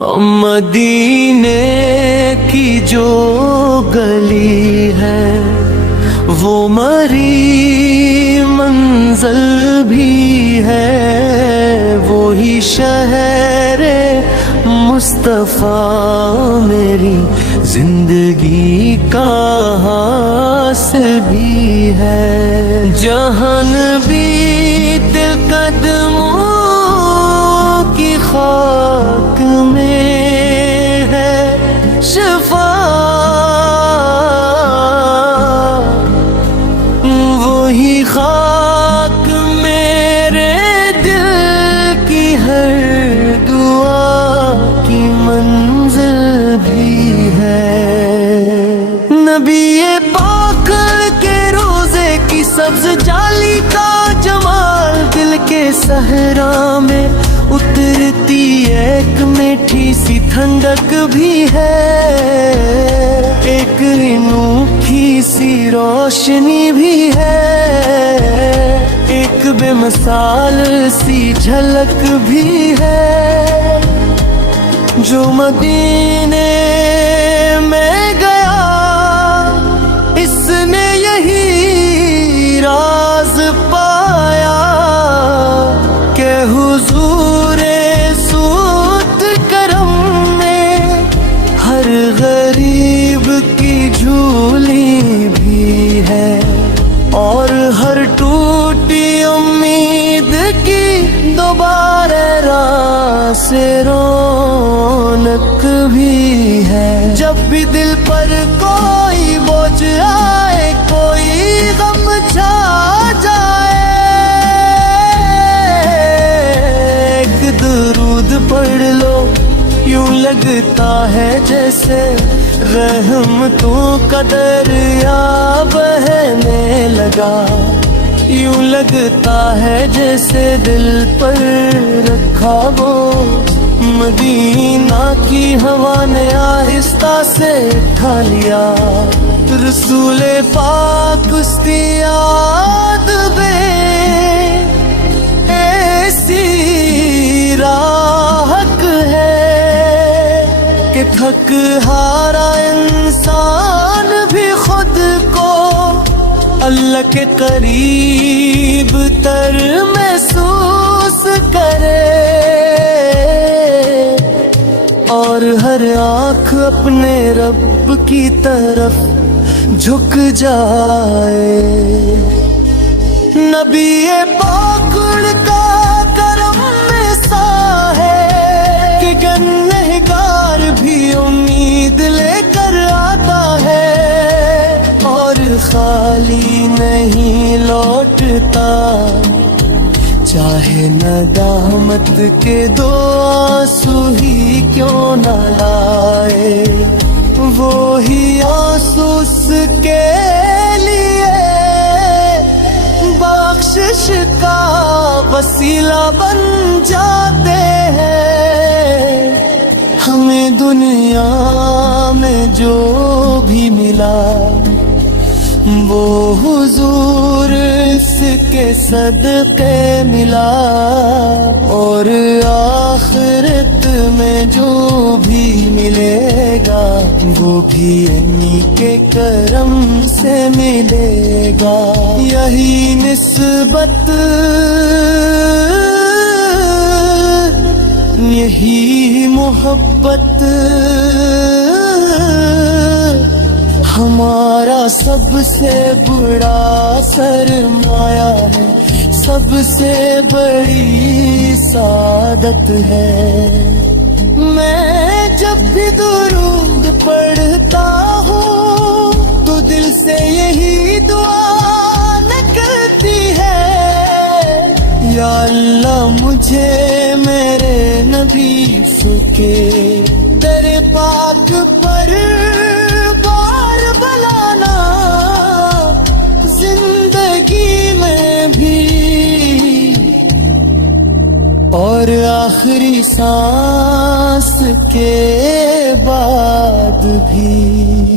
مدینے کی جو گلی ہے وہ مری منزل بھی ہے، وہی شہر مصطفیٰ میری زندگی کا حاصل بھی ہے۔ جہان بھی دل قدموں کی خاک میں ہے شفا، وہی خاک میرے دل کی ہر دعا کی منزل بھی ہے۔ نبی پاک کے روزے کی سبز جالی کا جمال دل کے صحرا میں اترتی ایک میٹھی سی ٹھنڈک بھی ہے، ایک انوکھی سی روشنی بھی ہے، ایک بے مثال سی جھلک بھی ہے۔ جو مدینے میں گیا اس نے یہی راز پایا کہ حضور سوت کرم میں ہر غریب کی جھولی بھی ہے، اور ہر ٹوٹی امید کی دوبارہ راہ سے رونق بھی ہے۔ جب بھی دل پر کوئی بوجھ آئے، کوئی غم چھا جائے، ایک درود پڑھ لو، یوں لگتا ہے جیسے رحمتوں کا دریا بہنے لگا، یوں لگتا ہے جیسے دل پر رکھا وہ مدینہ کی ہوا نے آہستہ سے اٹھا لیا۔ رسول پاک اس کی یاد میں ایسی راحت ہے کہ تھک ہارا انسان بھی خود کو اللہ کے قریب تر محسوس کرے، اور ہر آنکھ اپنے رب کی طرف جھک جائے۔ نبی پاک کا کرم ایسا ہے کہ گنہگار بھی امید لے کر آتا ہے، اور خالی نہیں لوٹتا، چاہے ندامت کے دو آنسو ہی کیوں نہ لائے، وہی آنسو اس کے لیے بخشش کا وسیلہ بن جاتے ہیں۔ ہمیں دنیا میں جو بھی ملا وہ حضور اس کے صدقے ملا، اور آخرت میں جو بھی ملے گا وہ بھی انہی کے کرم سے ملے گا۔ یہی نسبت، یہی محبت ہمارا سب سے بڑا سرمایہ ہے، سب سے بڑی سعادت ہے۔ میں جب بھی درود پڑھتا ہوں تو دل سے یہی دعا نکلتی ہے، یا اللہ مجھے میرے نبی کے در پاک پر بار بلانا، زندگی میں بھی اور آخری سانس کے بعد بھی۔